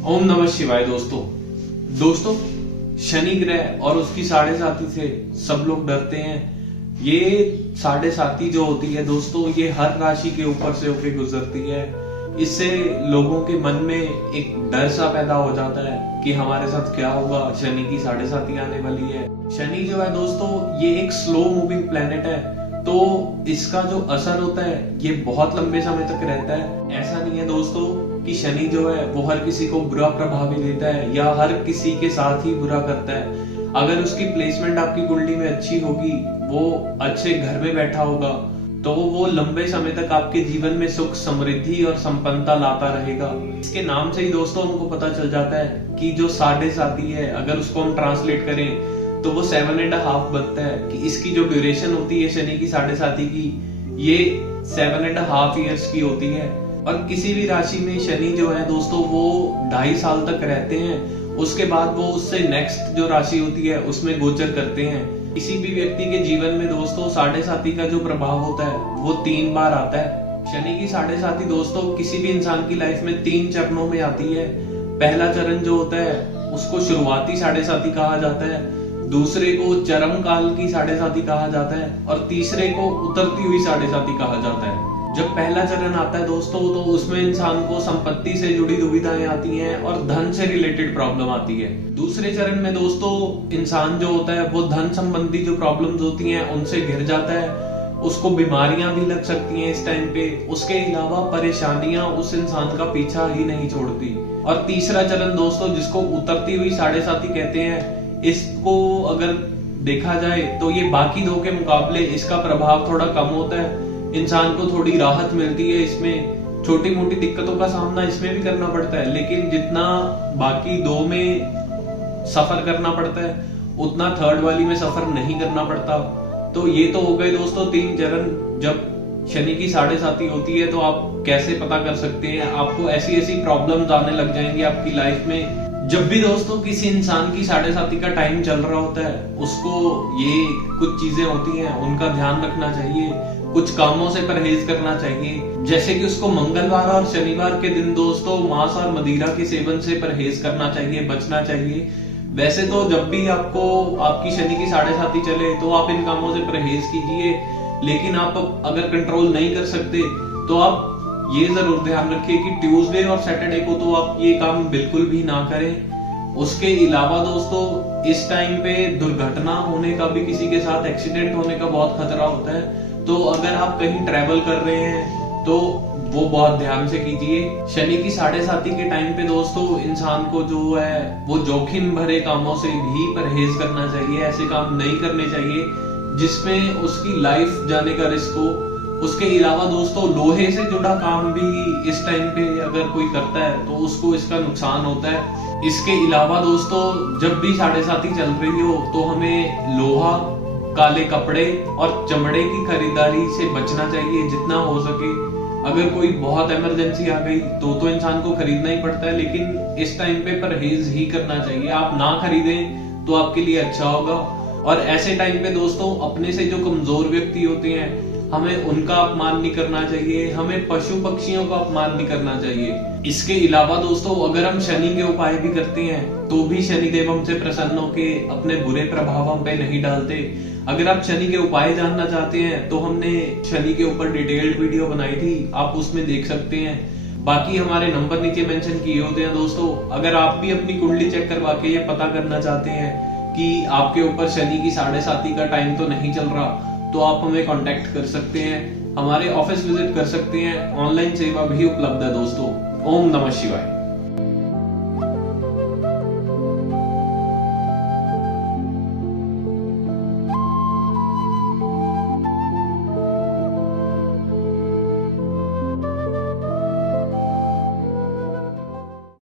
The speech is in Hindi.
ओम नमः शिवाय। दोस्तों शनि ग्रह और उसकी साढ़े साथी से सब लोग डरते हैं। ये साढ़े साथी जो होती है दोस्तों, ये हर राशि के ऊपर से होकर गुजरती है। इससे लोगों के मन में एक डर सा पैदा हो जाता है कि हमारे साथ क्या होगा, शनि की साढ़े साथी आने वाली है। शनि जो है दोस्तों, ये एक स्लो मूविंग प्लेनेट है, तो इसका जो असर होता है ये बहुत लंबे समय तक रहता है। ऐसा नहीं है दोस्तों कि शनि जो है वो हर किसी को बुरा प्रभाव देता है या हर किसी के साथ ही बुरा करता है। अगर उसकी प्लेसमेंट आपकी कुंडली में अच्छी होगी, वो अच्छे घर में बैठा होगा, तो वो लंबे समय तक आपके जीवन में सुख, समृद्धि और संपन्नता लाता रहेगा। इसके नाम से ही दोस्तों हमको पता चल जाता है कि जो साढ़े साथी है, अगर उसको हम ट्रांसलेट करें तो वो 7.5 बनता है कि इसकी जो ड्यूरेशन होती है शनि की साढ़े साथी की, ये 7.5 ईयर्स की होती है। और किसी भी राशि में शनि जो है दोस्तों वो 2.5 साल तक रहते हैं। उसके बाद वो उससे नेक्स्ट जो राशि होती है उसमें गोचर करते हैं। किसी भी व्यक्ति के जीवन में दोस्तों साढ़े साथी का जो प्रभाव होता है वो 3 बार आता है। शनि की साढ़े साथी दोस्तों किसी भी इंसान की लाइफ में 3 चरणों में आती है। पहला चरण जो होता है उसको शुरुआती साढ़े साथी कहा जाता है, दूसरे को चरम काल की साढ़े साथी कहा जाता है और तीसरे को उतरती हुई साढ़े साथी कहा जाता है। जब पहला चरण आता है दोस्तों, तो उसमें इंसान को संपत्ति से जुड़ी दुविधाएं आती हैं और धन से रिलेटेड प्रॉब्लम आती है। दूसरे चरण में दोस्तों इंसान जो होता है वो धन संबंधी जो प्रॉब्लम्स होती हैं उनसे घिर जाता है। उसको बीमारियां भी लग सकती हैं इस टाइम पे। उसके अलावा परेशानियां उस इंसान का पीछा ही नहीं छोड़ती। और तीसरा चरण दोस्तों जिसको उतरती हुई साढ़े साथी कहते हैं, इसको अगर देखा जाए तो ये बाकी दो के मुकाबले इसका प्रभाव थोड़ा कम होता है। इंसान को थोड़ी राहत मिलती है इसमें। छोटी मोटी दिक्कतों का सामना इसमें भी करना पड़ता है, लेकिन जितना बाकी दो में सफर करना पड़ता है उतना थर्ड वाली में सफर नहीं करना पड़ता। तो ये तो हो गए दोस्तों 3 चरण। जब शनि की साढ़े साथी होती है तो आप कैसे पता कर सकते हैं? आपको ऐसी ऐसी प्रॉब्लम्स आने लग जाएंगी आपकी लाइफ में। जब भी दोस्तों किसी इंसान की साढ़े साथी का टाइम चल रहा होता है, उसको ये कुछ चीजें होती हैं उनका ध्यान रखना चाहिए। कुछ कामों से परहेज करना चाहिए, जैसे कि उसको मंगलवार और शनिवार के दिन दोस्तों मांस और मदिरा के सेवन से परहेज करना चाहिए, बचना चाहिए। वैसे तो जब भी आपको आपकी शनि की साढ़े साथी चले तो आप इन कामों से परहेज कीजिए, लेकिन आप अगर कंट्रोल नहीं कर सकते तो आप ये जरूर ध्यान रखिए कि ट्यूसडे और सैटरडे को तो आप ये काम बिल्कुल भी ना करें। उसके अलावा दोस्तों इस टाइम पे दुर्घटना होने का भी, किसी के साथ एक्सीडेंट होने का बहुत खतरा होता है। तो अगर आप कहीं ट्रैवल कर रहे हैं तो वो बहुत ध्यान से कीजिए। शनि की साढ़े साथी के टाइम पे दोस्तों इंसान को जो है वो जोखिम भरे कामों से भी परहेज करना चाहिए। ऐसे काम नहीं करने चाहिए जिसमें उसकी लाइफ जाने का रिस्क हो। उसके अलावा दोस्तों लोहे से जुड़ा काम भी इस टाइम पे अगर कोई करता है तो उसको इसका नुकसान होता है। इसके अलावा दोस्तों जब भी साढ़े साथी चल रही हो तो हमें लोहा, काले कपड़े और चमड़े की खरीदारी से बचना चाहिए जितना हो सके। अगर कोई बहुत इमरजेंसी आ गई तो इंसान को खरीदना ही पड़ता है, लेकिन इस टाइम पे परहेज ही करना चाहिए। आप ना खरीदें तो आपके लिए अच्छा होगा। और ऐसे टाइम पे दोस्तों अपने से जो कमजोर व्यक्ति होते हैं हमें उनका अपमान नहीं करना चाहिए, हमें पशु पक्षियों का अपमान नहीं करना चाहिए। इसके अलावा दोस्तों अगर हम शनि के उपाय भी करते हैं तो भी शनिदेव हमसे प्रसन्न होके अपने बुरे प्रभाव हम पे नहीं डालते। अगर आप शनि के उपाय जानना चाहते हैं तो हमने शनि के ऊपर डिटेल्ड वीडियो बनाई थी, आप उसमें देख सकते हैं। बाकी हमारे नंबर नीचे मेंशन किए होते हैं दोस्तों। अगर आप भी अपनी कुंडली चेक करवा के ये पता करना चाहते हैं कि आपके ऊपर शनि की साढ़े साथी का टाइम तो नहीं चल रहा, तो आप हमें कांटेक्ट कर सकते हैं, हमारे ऑफिस विजिट कर सकते हैं। ऑनलाइन सेवा भी उपलब्ध है दोस्तों। ओम नमः शिवाय।